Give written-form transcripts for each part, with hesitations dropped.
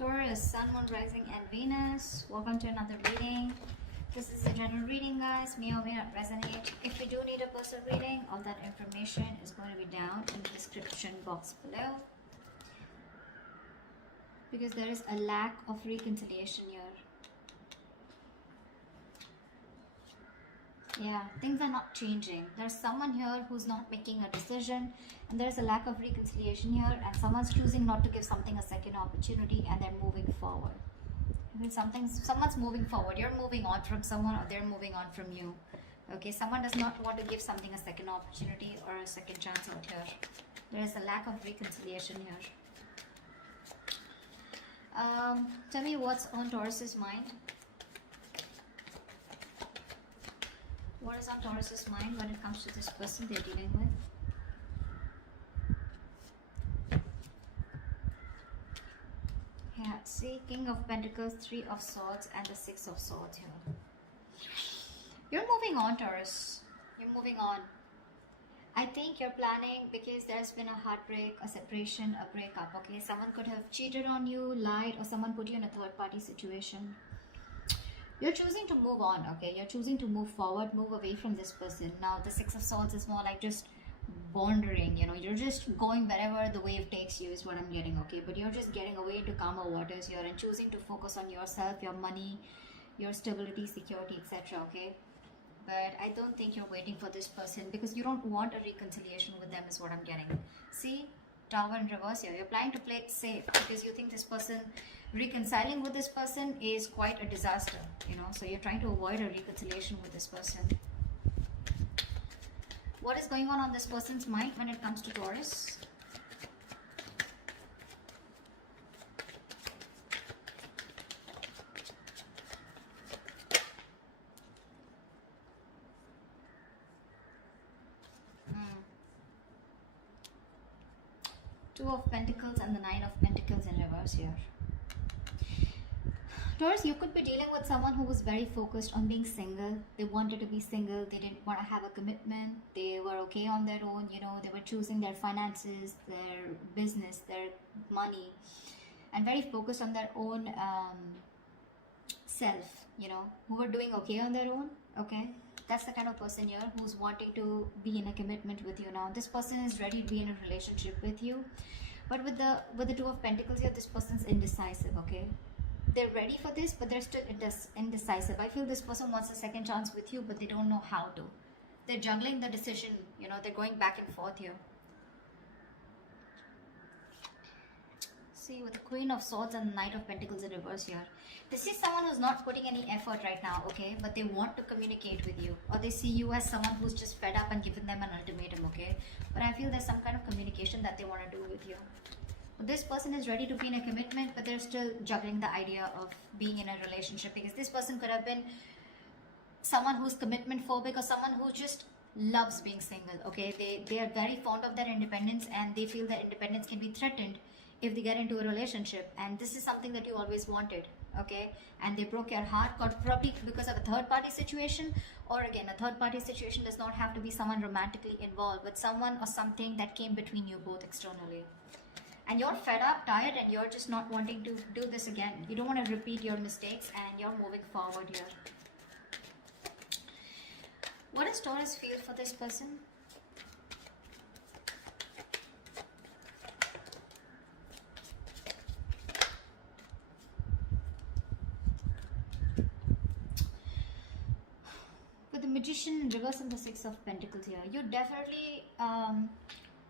Taurus, Sun, Moon, Rising, and Venus. Welcome to another reading. This is a general reading, guys. May or may not resonate. If you do need a personal reading, all that information is going to be down in the description box below. Because there is a lack of reconciliation here. Yeah, things are not changing. There's someone here who's not making a decision, and there's a lack of reconciliation here, and someone's choosing not to give something a second opportunity, and they're moving forward. Someone's moving forward. You're moving on from someone, or they're moving on from you. Okay, someone does not want to give something a second opportunity or a second chance out here. There is a lack of reconciliation here. Tell me what's on Taurus's mind. What is on Taurus's mind when it comes to this person they're dealing with? Yeah, see, King of Pentacles, Three of Swords, and the Six of Swords here. You're moving on, Taurus. You're moving on. I think you're planning because there's been a heartbreak, a separation, a breakup, okay? Someone could have cheated on you, lied, or someone put you in a third-party situation. You're choosing to move on, okay? You're choosing to move forward, move away from this person. Now, the Six of Swords is more like just wandering, you know? You're just going wherever the wave takes you is what I'm getting, okay? But you're just getting away into calmer waters here and choosing to focus on yourself, your money, your stability, security, etc., okay? But I don't think you're waiting for this person because you don't want a reconciliation with them is what I'm getting. See? Tower in reverse here. You're planning to play it safe because you think this person, reconciling with this person is quite a disaster, you know, so you're trying to avoid a reconciliation with this person. What is going on this person's mind when it comes to Taurus? Two of Pentacles and the Nine of Pentacles in reverse here. Taurus, you could be dealing with someone who was very focused on being single. They wanted to be single. They didn't want to have a commitment. They were okay on their own. You know, they were choosing their finances, their business, their money, and very focused on their own self, you know, who were doing okay on their own, okay? That's the kind of person here who's wanting to be in a commitment with you now. This person is ready to be in a relationship with you. But with the Two of Pentacles here, this person's indecisive, okay? They're ready for this, but they're still indecisive. I feel this person wants a second chance with you, but they don't know how to. They're juggling the decision, you know, they're going back and forth here. See, with the Queen of Swords and the Knight of Pentacles in reverse here. This is someone who's not putting any effort right now, okay? But they want to communicate with you. Or they see you as someone who's just fed up and given them an ultimatum, okay? But I feel there's some kind of communication that they want to do with you. This person is ready to be in a commitment, but they're still juggling the idea of being in a relationship because this person could have been someone who's commitment phobic or someone who just loves being single, okay? They are very fond of their independence and they feel that independence can be threatened if they get into a relationship, and this is something that you always wanted, okay? And they broke your heart, probably because of a third-party situation, or again, a third-party situation does not have to be someone romantically involved, but someone or something that came between you both externally. And you're fed up, tired, and you're just not wanting to do this again. You don't want to repeat your mistakes, and you're moving forward here. What does Taurus feel for this person? With the Magician in reverse and the Six of Pentacles here, you definitely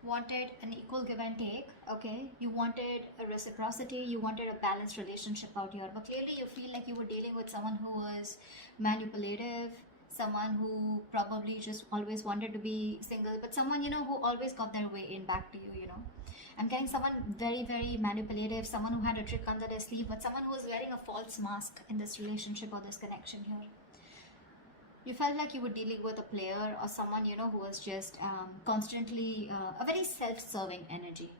wanted an equal give and take, okay? You wanted a reciprocity, you wanted a balanced relationship out here, but clearly you feel like you were dealing with someone who was manipulative, someone who probably just always wanted to be single, but someone, you know, who always got their way in back to you, you know? I'm getting someone very, very manipulative, someone who had a trick under their sleeve, but someone who was wearing a false mask in this relationship or this connection here. You felt like you were dealing with a player or someone, you know, who was just constantly a very self-serving energy.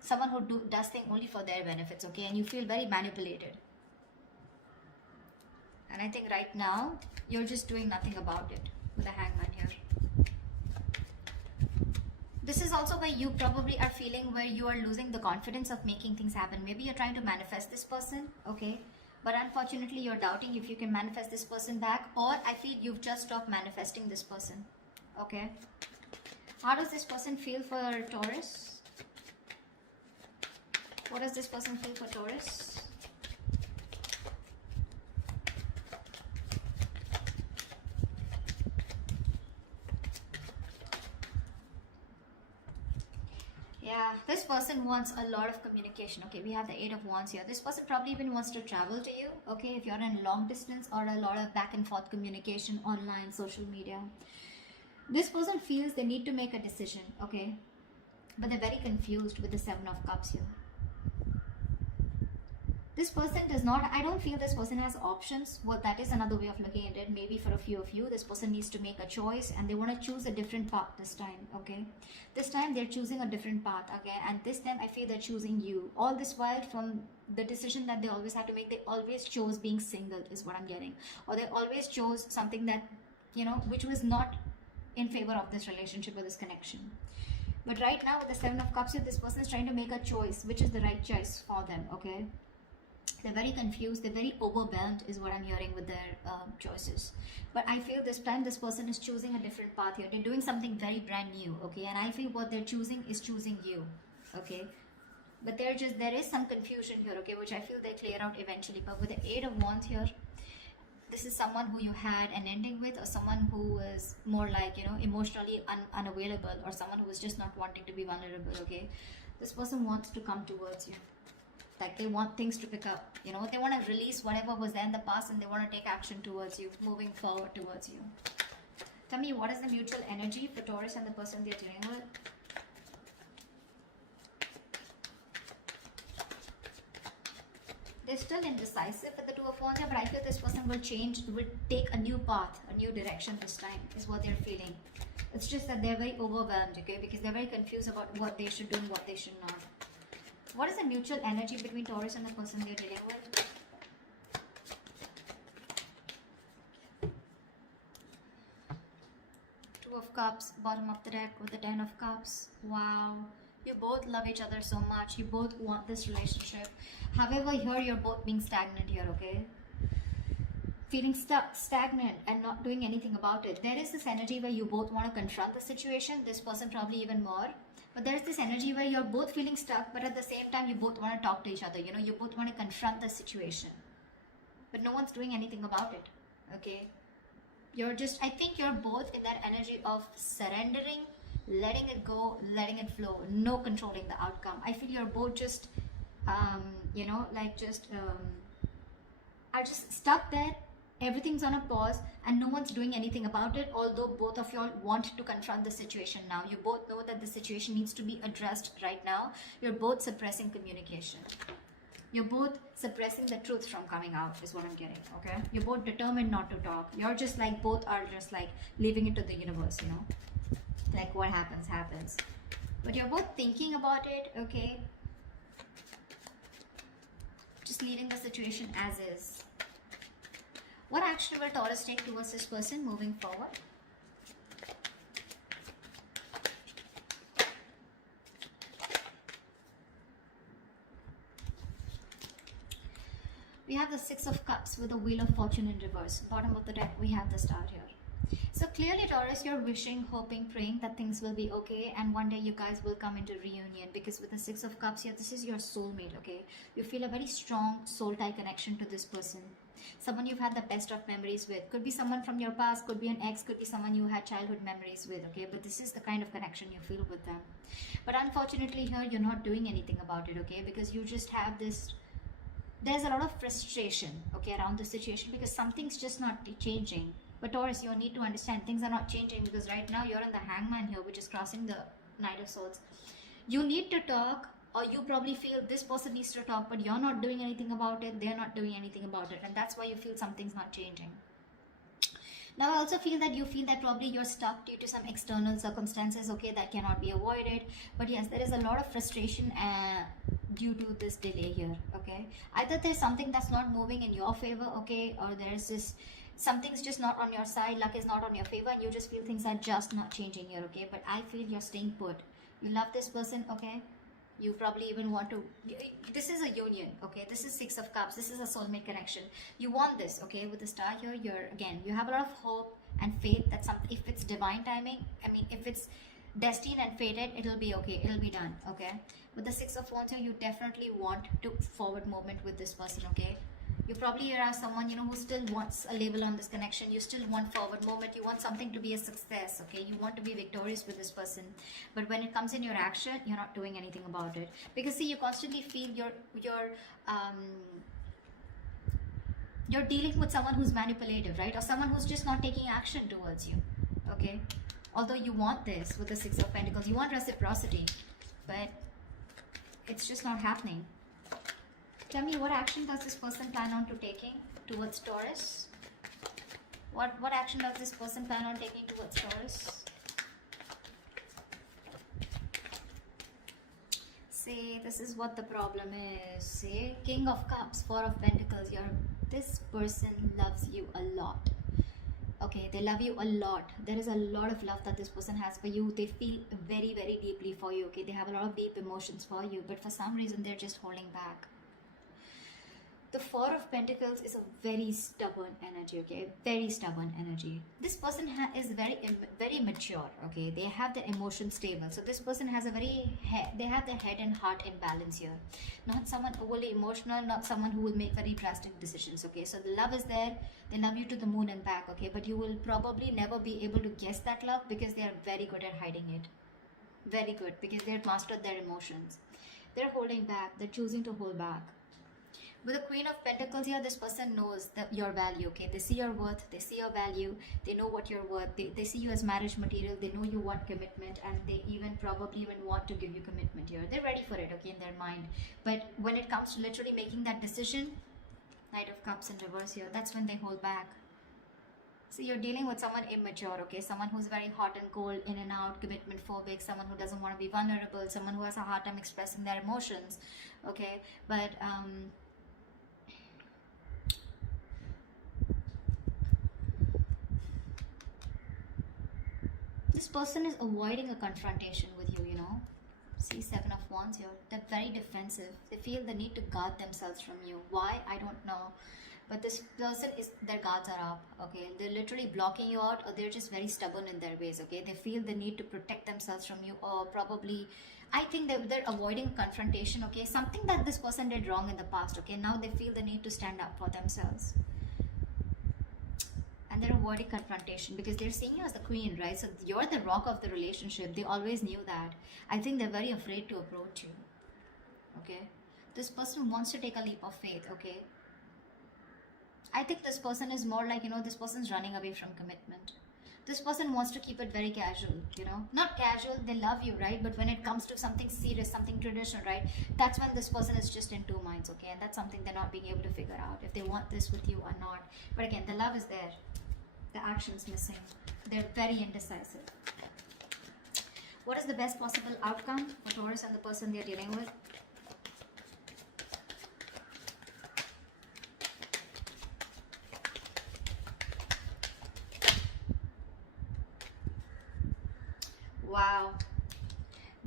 Someone who does things only for their benefits, okay? And you feel very manipulated. And I think right now, you're just doing nothing about it with the Hangman here. This is also where you probably are feeling where you are losing the confidence of making things happen. Maybe you're trying to manifest this person, okay? But unfortunately, you're doubting if you can manifest this person back, or I feel you've just stopped manifesting this person, okay? How does this person feel for Taurus? What does this person feel for Taurus? Yeah, this person wants a lot of communication. Okay, we have the Eight of Wands here. This person probably even wants to travel to you. Okay, if you're in long distance or a lot of back and forth communication online, social media. This person feels they need to make a decision. Okay, but they're very confused with the Seven of Cups here. This person does not, I don't feel this person has options. Well, that is another way of looking at it. Maybe for a few of you, this person needs to make a choice and they want to choose a different path this time, okay? This time they're choosing a different path, okay? And this time I feel they're choosing you. All this while, from the decision that they always had to make, they always chose being single is what I'm getting. Or they always chose something that, you know, which was not in favor of this relationship or this connection. But right now with the Seven of Cups here, this person is trying to make a choice, which is the right choice for them, okay? They're very confused, they're very overwhelmed is what I'm hearing with their choices. But I feel this time this person is choosing a different path here. They're doing something very brand new, okay? And I feel what they're choosing is choosing you, okay? But there is some confusion here, okay? Which I feel they clear out eventually. But with the Eight of Wands here, this is someone who you had an ending with, or someone who is more like, you know, emotionally unavailable, or someone who is just not wanting to be vulnerable, okay? This person wants to come towards you. Like they want things to pick up, you know, they want to release whatever was there in the past and they want to take action towards you, moving forward towards you. Tell me, what is the mutual energy for Taurus and the person they're dealing with? They're still indecisive with the Two of Wands here, but I feel this person will change, will take a new path, a new direction this time, is what they're feeling. It's just that they're very overwhelmed, okay, because they're very confused about what they should do and what they should not. What is the mutual energy between Taurus and the person they're dealing with? Two of Cups, bottom of the deck with the Ten of Cups. Wow. You both love each other so much. You both want this relationship. However, here you're both being stagnant here, okay? Feeling stuck, stagnant and not doing anything about it. There is this energy where you both want to confront the situation. This person probably even more. But there's this energy where you're both feeling stuck, but at the same time, you both want to talk to each other. You know, you both want to confront the situation. But no one's doing anything about it, okay? You're just, I think you're both in that energy of surrendering, letting it go, letting it flow, no controlling the outcome. I feel you're both just, you know, like just, are just stuck there. Everything's on a pause and no one's doing anything about it, although both of y'all want to confront the situation now. You both know that the situation needs to be addressed right now. You're both suppressing communication. You're both suppressing the truth from coming out is what I'm getting, okay? You're both determined not to talk. You're just like, both are just like leaving it to the universe, you know? Like what happens, happens. But you're both thinking about it, okay? Just leaving the situation as is. What action will Taurus take towards this person moving forward? We have the Six of Cups with the Wheel of Fortune in reverse. Bottom of the deck, we have the Star here. So clearly, Taurus, you're wishing, hoping, praying that things will be okay and one day you guys will come into reunion, because with the Six of Cups here, this is your soulmate, okay? You feel a very strong soul tie connection to this person. Someone you've had the best of memories with. Could be someone from your past, could be an ex, could be someone you had childhood memories with, okay? But this is the kind of connection you feel with them. But unfortunately here, you're not doing anything about it, okay? Because you just have this, there's a lot of frustration, okay, around the situation because something's just not changing. But Taurus, you need to understand things are not changing because right now you're in the Hangman here, which is crossing the Knight of Swords. You need to talk, or you probably feel this person needs to talk, but you're not doing anything about it, they're not doing anything about it, and that's why you feel something's not changing. Now I also feel that probably you're stuck due to some external circumstances, okay, that cannot be avoided. But yes, there is a lot of frustration due to this delay here, okay? Either there's something that's not moving in your favor, okay, or there's this, something's just not on your side, luck is not on your favor, and you just feel things are just not changing here, okay? But I feel you're staying put. You love this person, okay? You probably even want to, this is a union, okay? This is Six of Cups. This is a soulmate connection. You want this, okay? With the star here, you have a lot of hope and faith that something, if it's divine timing, I mean, if it's destined and fated, it'll be okay. It'll be done, okay? With the Six of Wands here, you definitely want to forward movement with this person, okay? You probably are someone, who still wants a label on this connection. You still want forward movement. You want something to be a success, okay? You want to be victorious with this person. But when it comes in your action, you're not doing anything about it. Because see, you constantly feel you're dealing with someone who's manipulative, right? Or someone who's just not taking action towards you, okay? Although you want this with the Six of Pentacles, you want reciprocity, but it's just not happening. Tell me, what action does this person plan on to taking towards Taurus? What action does this person plan on taking towards Taurus? See, this is what the problem is. See, King of Cups, Four of Pentacles. This person loves you a lot. Okay, they love you a lot. There is a lot of love that this person has for you. They feel very, very deeply for you. Okay, they have a lot of deep emotions for you, but for some reason they're just holding back. The Four of Pentacles is a very stubborn energy, okay? Very stubborn energy. This person is very mature, okay? They have the emotion stable. So this person has they have their head and heart in balance here. Not someone overly emotional, not someone who will make very drastic decisions, okay? So the love is there. They love you to the moon and back, okay? But you will probably never be able to guess that love because they are very good at hiding it. Very good, because they've mastered their emotions. They're holding back. They're choosing to hold back. With the Queen of Pentacles here, this person knows your value, okay? They see your worth, they see your value, they know what you're worth, they see you as marriage material, they know you want commitment, and they probably even want to give you commitment here. They're ready for it, okay, in their mind. But when it comes to literally making that decision, Knight of Cups in reverse here, that's when they hold back. So you're dealing with someone immature, okay? Someone who's very hot and cold, in and out, commitment phobic, someone who doesn't want to be vulnerable, someone who has a hard time expressing their emotions, okay? But, this person is avoiding a confrontation with you, See, Seven of Wands here. They're very defensive. They feel the need to guard themselves from you. Why? I don't know. But this person their guards are up, okay? They're literally blocking you out, or they're just very stubborn in their ways, okay? They feel the need to protect themselves from you, or probably, I think they're avoiding confrontation, okay? Something that this person did wrong in the past, okay? Now they feel the need to stand up for themselves. And they're avoiding confrontation because they're seeing you as the queen, right? So you're the rock of the relationship. They always knew that. I think they're very afraid to approach you, okay? This person wants to take a leap of faith, okay? I think this person is more like, this person's running away from commitment. This person wants to keep it very casual, Not casual, they love you, right? But when it comes to something serious, something traditional, right? That's when this person is just in two minds, okay? And that's something they're not being able to figure out, if they want this with you or not. But again, the love is there. The action's missing. They're very indecisive. What is the best possible outcome for Taurus and the person they're dealing with? Wow.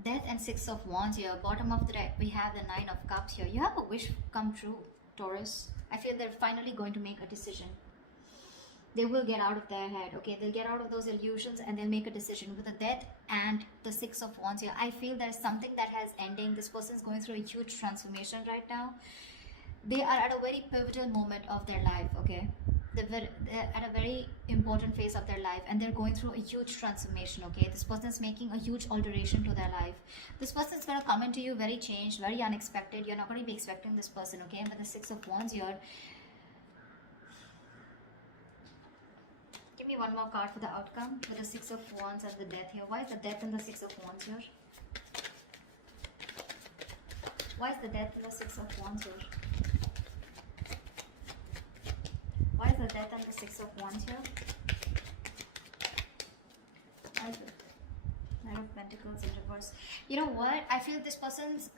Death and Six of Wands here. Bottom of the deck, we have the Nine of Cups here. You have a wish come true, Taurus. I feel they're finally going to make a decision. They will get out of their head, okay? They'll get out of those illusions and they'll make a decision. With the Death and the Six of Wands here, I feel there's something that has ending. This person's going through a huge transformation right now. They are at a very pivotal moment of their life, okay? They're at a very important phase of their life and they're going through a huge transformation, okay? This person's making a huge alteration to their life. This person's going to come into you very changed, very unexpected. You're not going to be expecting this person, okay? And with the Six of Wands here, give me one more card for the outcome with the Six of Wands and the Death here. Why is the Death and the Six of Wands here? Why is the Death and the Six of Wands here? Why is the Death and the Six of Wands here? Why is the Knight of Pentacles in reverse? You know what? I feel this person's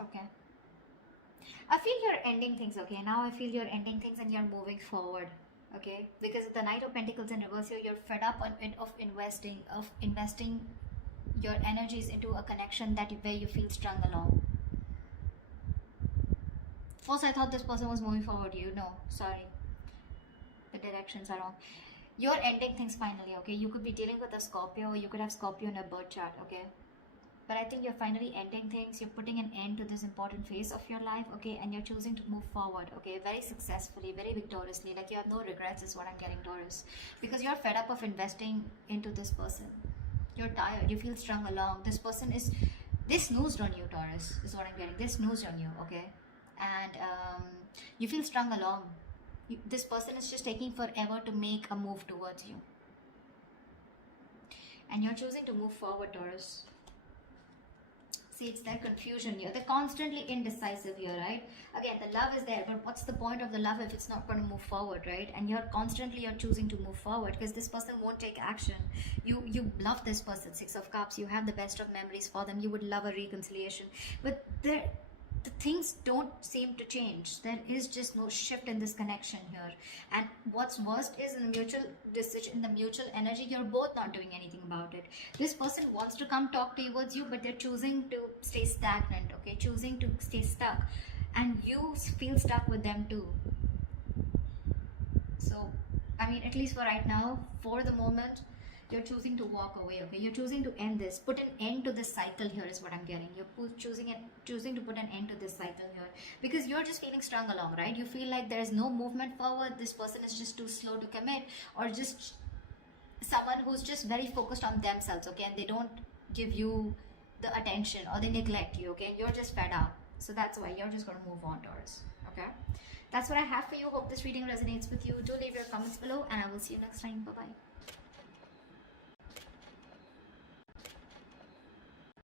okay. I feel you're ending things, okay? Now I feel you're ending things and you're moving forward. Okay, because the Knight of Pentacles in reverse here, you're fed up of investing your energy is into a connection that where you feel strung along. First, I thought this person was moving forward. You know, sorry, the directions are wrong. You're ending things finally, okay? You could be dealing with a Scorpio, or you could have Scorpio in a birth chart, okay? But I think you're finally ending things. You're putting an end to this important phase of your life, okay? And you're choosing to move forward, okay? Very successfully, very victoriously. Like you have no regrets is what I'm getting, Taurus. Because you're fed up of investing into this person. You're tired. You feel strung along. This person is... They snoozed on you, Taurus, is what I'm getting. They snoozed on you, okay? And you feel strung along. This person is just taking forever to make a move towards you. And you're choosing to move forward, Taurus. See, it's that confusion here. They're constantly indecisive here, right? Again, the love is there, but what's the point of the love if it's not going to move forward, right? And you're choosing to move forward because this person won't take action. You love this person, Six of Cups. You have the best of memories for them. You would love a reconciliation, but the things don't seem to change. There is just no shift in this connection here. And what's worst is in the mutual decision, in the mutual energy, you're both not doing anything about it. This person wants to come talk towards you, but they're choosing to stay stagnant, okay? Choosing to stay stuck. And you feel stuck with them too. So, I mean, at least for right now, for the moment, you're choosing to walk away, okay? You're choosing to end this. Put an end to this cycle here is what I'm getting. You're choosing to put an end to this cycle here. Because you're just feeling strung along, right? You feel like there's no movement forward. This person is just too slow to commit. Or just someone who's just very focused on themselves, okay? And they don't give you the attention or they neglect you, okay? You're just fed up. So that's why you're just going to move on, Taurus, okay? That's what I have for you. Hope this reading resonates with you. Do leave your comments below and I will see you next time. Bye-bye.